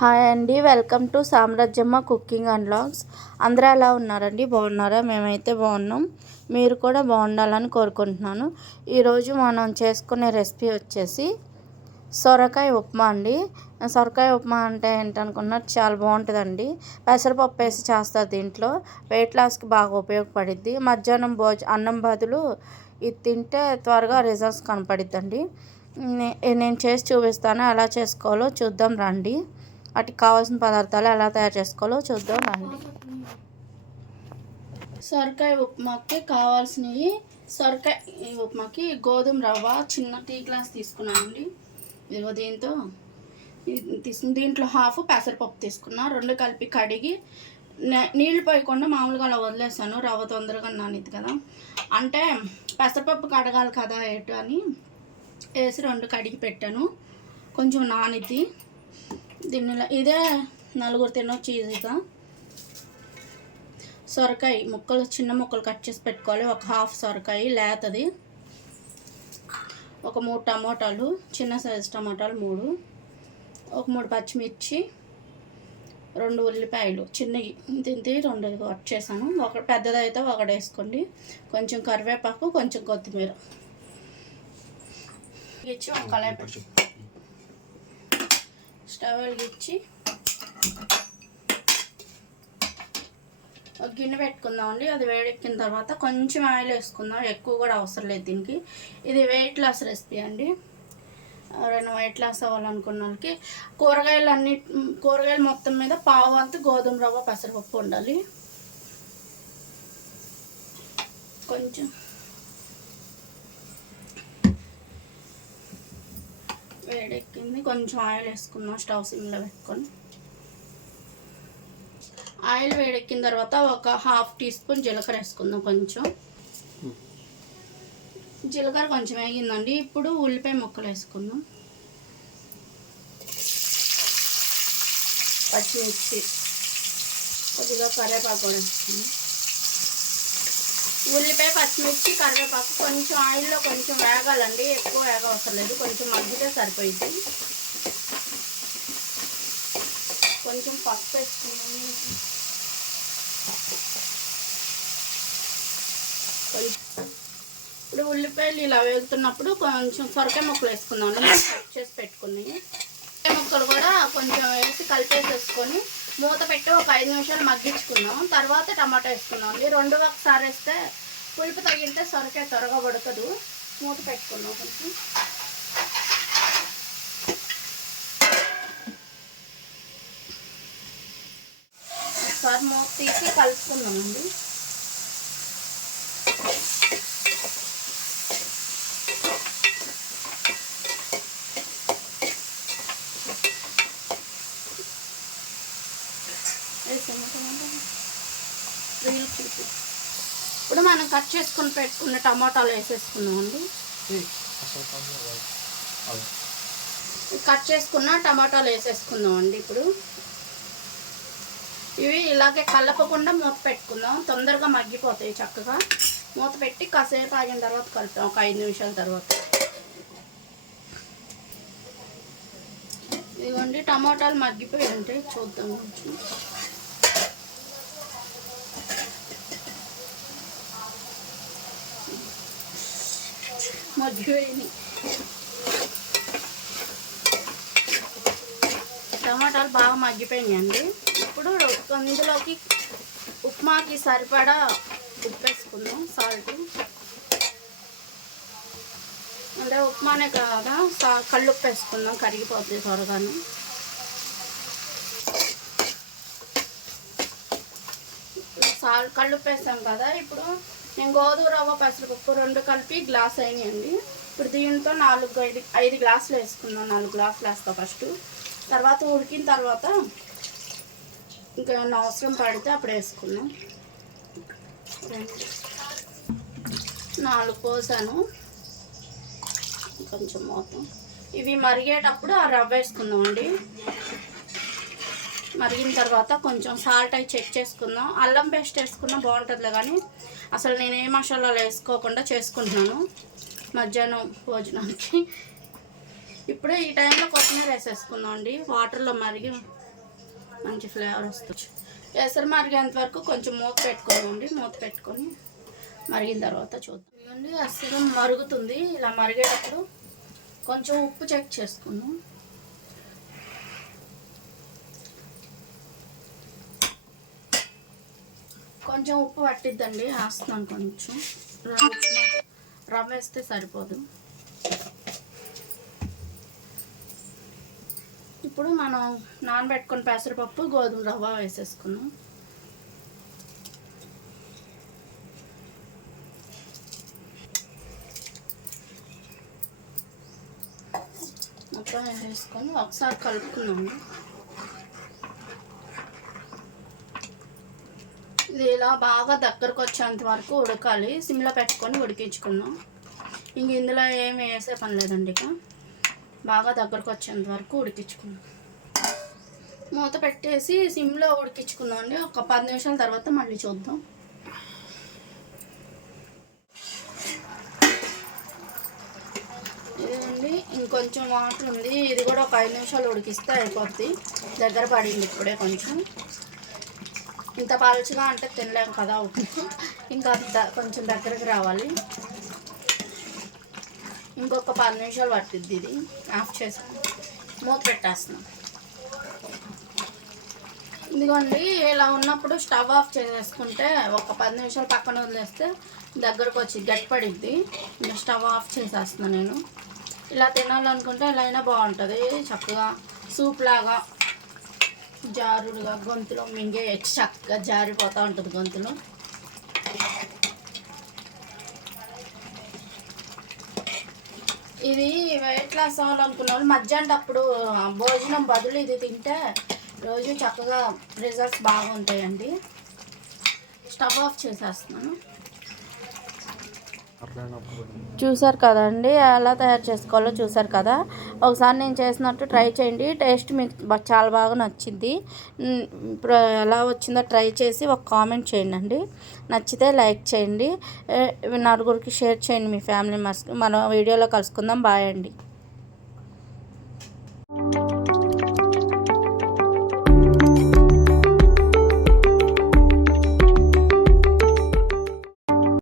Hi అండి, welcome to Samrajyamma cooking and vlogs. అందరూ ఎలా ఉన్నారండి? బాగున్నారా? మేమైతే బాగున్నాం. మీరు కూడా బాగుండాలని కోరుకుంటున్నాను. ఈరోజు మనం చేసుకునే రెసిపీ వచ్చేసి సొరకాయ ఉప్మా అండి. సొరకాయ ఉప్మా అంటే ఏంటనుకున్నారు, చాలా బాగుంటుందండి. పెసరపప్పు వేసి చేస్తారు. దీంట్లో వెయిట్ లాస్కి బాగా ఉపయోగపడిద్ది. మధ్యాహ్నం అన్నం బదులు ఇది తింటే త్వరగా రిజల్ట్స్ కనపడిద్దండి. నేను చేసి చూపిస్తాను, ఎలా చేసుకోవాలో చూద్దాం రండి. వాటికి కావాల్సిన పదార్థాలు ఎలా తయారు చేసుకోవాలో చూద్దాం రండి. సొరకాయ ఉప్మాకి కావాల్సినవి, సొరకాయ ఉప్మాకి గోధుమ రవ్వ చిన్న టీ గ్లాస్ తీసుకున్నానండి. ఇదిగో దీంట్లో హాఫ్ పెసరపప్పు తీసుకున్నా. రెండు కలిపి కడిగి నీళ్ళు పోయకుండా మామూలుగా అలా వదిలేసాను. రవ్వ తొందరగా నానిద్ది కదా, అంటే పెసరపప్పు కడగాలి కదా ఎటు అని వేసి రెండు కడిగి పెట్టాను. కొంచెం నానిద్ది. దీనిలో ఇదే నలుగురు తినొచ్చు ఈజీగా. సొరకాయ ముక్కలు చిన్న ముక్కలు కట్ చేసి పెట్టుకోవాలి. ఒక హాఫ్ సొరకాయ లేతది, ఒక 3 టమోటాలు, చిన్న సైజు టమోటాలు 3, ఒక 3 పచ్చిమిర్చి, 2 ఉల్లిపాయలు చిన్నవి తింటి 2 కట్ చేశాను. ఒక పెద్దదైతే ఒకటి వేసుకోండి. కొంచెం కరివేపాకు, కొంచెం కొత్తిమీర ఇచ్చి ఒక కళాయి స్టవ్ వెలిగించి ఒక గిన్నె పెట్టుకుందామండి. అది వేడెక్కిన తర్వాత కొంచెం ఆయిల్ వేసుకుందాం. ఎక్కువ కూడా అవసరం లేదు దీనికి. ఇది వెయిట్ లాస్ రెసిపీ అండి. ఎవరైనా వెయిట్ లాస్ అవ్వాలనుకున్న వాళ్ళకి కూరగాయలు మొత్తం మీద పావంతు గోధుమ రవ్వ పెసరపప్పు ఉండాలి. కొంచెం వేడెక్కింది, కొంచెం ఆయిల్ వేసుకుందాం. స్టవ్ సిమ్లో పెట్టుకొని ఆయిల్ వేడెక్కిన తర్వాత ఒక హాఫ్ టీ స్పూన్ జీలకర్ర వేసుకుందాం. కొంచెం జీలకర్ర కొంచెం వేగిందండి. ఇప్పుడు ఉల్లిపాయ ముక్కలు వేసుకుందాం. పచ్చిమిర్చి, కొద్దిగా కరివేపాకు కూడా వేసుకుందాం. ఉల్లిపాయ, పచ్చిమిర్చి, కరివేపాకు కొంచెం ఆయిల్లో కొంచెం వేగాలండి. ఎక్కువ వేగవసరం లేదు, కొంచెం మగ్గితే సరిపోయింది. కొంచెం పసుపు వేసుకున్నాము. ఇప్పుడు ఉల్లిపాయలు ఇలా వేగుతున్నప్పుడు కొంచెం సొరకాయ ముక్కలు వేసుకుందాం. కట్ చేసి పెట్టుకుని సొరకాయ ముక్కలు కూడా కొంచెం వేసి కలిపేసేసుకొని మూత పెట్టి ఒక 5 నిమిషాలు మగ్గించుకుందాం. తర్వాత టమాటా వేసుకుందాం అండి. 2 ఒకసారి వేస్తే పులుపు తగిలితే సొరకాయ త్వరగా ఉడకదు. మూత పెట్టుకుందాం. కొంచెం ఒకసారి మూత తీసి కలుపుకుందామండి. ఇప్పుడు మనం కట్ చేసుకుని పెట్టుకున్న టమాటాలు వేసేసుకుందామండి. కట్ చేసుకున్న టమాటాలు వేసేసుకుందామండి. ఇప్పుడు ఇవి ఇలాగే కలపకుండా మూత పెట్టుకుందాం. తొందరగా మగ్గిపోతాయి చక్కగా. మూత పెట్టి కాసేపు ఆగిన తర్వాత కలుపుతాం, ఒక 5 నిమిషాల తర్వాత. ఇదిగోండి టమాటాలు మగ్గిపోయి ఉంటాయి, చూద్దాం. కొంచెం మగ్గిపోయింది. టమాటాలు బాగా మగ్గిపోయినాయండి. ఇప్పుడు అందులోకి ఉప్మాకి సరిపడా ఉప్పు వేసుకుందాం. సాల్ట్ అంటే ఉప్మానే కదా, కల్లుప్పు వేసుకుందాం, కరిగిపోతుంది త్వరగాను. కల్లుప్పు వేస్తాం కదా. ఇప్పుడు నేను గోధుమ రవ్వ పెసరపప్పు 2 కలిపి గ్లాస్ అయినాయండి. ఇప్పుడు దీంతో 5 గ్లాసులు వేసుకుందాం. 4 గ్లాసులు వేస్తాం ఫస్ట్. తర్వాత ఉడికిన తర్వాత ఇంకా అవసరం పడితే అప్పుడు వేసుకుందాం. 4 పోసాను. కొంచెం మొత్తం ఇవి మరిగేటప్పుడు ఆ రవ్వ వేసుకుందాం అండి. మరిగిన తర్వాత కొంచెం సాల్ట్ అవి చెక్ చేసుకుందాం. అల్లం పేస్ట్ వేసుకున్నా బాగుంటుందిలే, కానీ అసలు నేను ఏ మసాలాలు వేసుకోకుండా చేసుకుంటున్నాను మధ్యాహ్నం భోజనానికి. ఇప్పుడు ఈ టైంలో కొత్తిమీర వేసేసుకుందాం అండి. వాటర్లో మరిగి మంచి ఫ్లేవర్ వస్తుంది. కేసరి మరిగేంత వరకు కొంచెం మూత పెట్టుకోండి. మూత పెట్టుకొని మరిగిన తర్వాత చూద్దాం. ఇదిగోండి అస్సలు మరుగుతుంది. ఇలా మరిగేటప్పుడు కొంచెం ఉప్పు చెక్ చేసుకున్నాం. కొంచెం ఉప్పు పట్టిద్దండి, వేస్తున్నాను కొంచెం. రవ్వ వేస్తే సరిపోదు. ఇప్పుడు మనం నానబెట్టుకుని పెసరపప్పు గోధుమ రవ్వ వేసేసుకున్నాం. మొత్తం వేసుకొని ఒకసారి కలుపుకున్నాము. ఇది ఇలా బాగా దగ్గరకు వచ్చేంత వరకు ఉడకాలి. సిమ్లో పెట్టుకొని ఉడికించుకున్నాం. ఇంక ఇందులో ఏమి వేసే పని లేదండి. ఇక బాగా దగ్గరకు వచ్చేంత వరకు ఉడికించుకున్నాం. మూత పెట్టేసి సిమ్లో ఉడికించుకున్నాం అండి. ఒక 10 నిమిషాల తర్వాత మళ్ళీ చూద్దాం. ఇదండి ఇంకొంచెం వాటర్ ఉంది. ఇది కూడా ఒక 5 నిమిషాలు ఉడికిస్తే అయిపోద్ది. దగ్గర పడింది ఇప్పుడే. కొంచెం ఇంత పలుచగా అంటే తినలేము కదా, ఇంకా కొంచెం దగ్గరకు రావాలి. ఇంకొక 10 నిమిషాలు పట్టిద్ది. ఇది ఆఫ్ చేసి మూత పెట్టేస్తున్నాం. ఇదిగోండి ఇలా ఉన్నప్పుడు స్టవ్ ఆఫ్ చేసేసుకుంటే ఒక 10 నిమిషాలు పక్కన వదిలేస్తే దగ్గరకు వచ్చి గట్టిపడిద్ది. ఇంకా స్టవ్ ఆఫ్ చేసేస్తున్నాను నేను. ఇలా తినాలనుకుంటే ఇలా అయినా బాగుంటుంది. చక్కగా సూప్ లాగా జారుడుగా గొంతులో మింగే చక్కగా జారిపోతూ ఉంటుంది గొంతులో. ఇది వెయిట్ లాస్ అవ్వాలనుకున్న వాళ్ళు మధ్యాహ్నప్పుడు భోజనం బదులు ఇది తింటే రోజు చక్కగా రిజల్ట్స్ బాగుంటాయండి. స్టవ్ ఆఫ్ చేసేస్తున్నాను. చూసారు కదండి, ఎలా తయారు చేసుకోవాలో చూసారు కదా. ఒకసారి నేను చేసినట్టు ట్రై చేయండి. టేస్ట్ మీకు చాలా బాగా నచ్చింది. ఇప్పుడు ఎలా వచ్చిందో ట్రై చేసి ఒక కామెంట్ చేయండి. నచ్చితే లైక్ చేయండి. నలుగురికి షేర్ చేయండి మీ ఫ్యామిలీ మెంబర్స్కి. మనం వీడియోలో కలుసుకుందాం. బాయ్ అండి.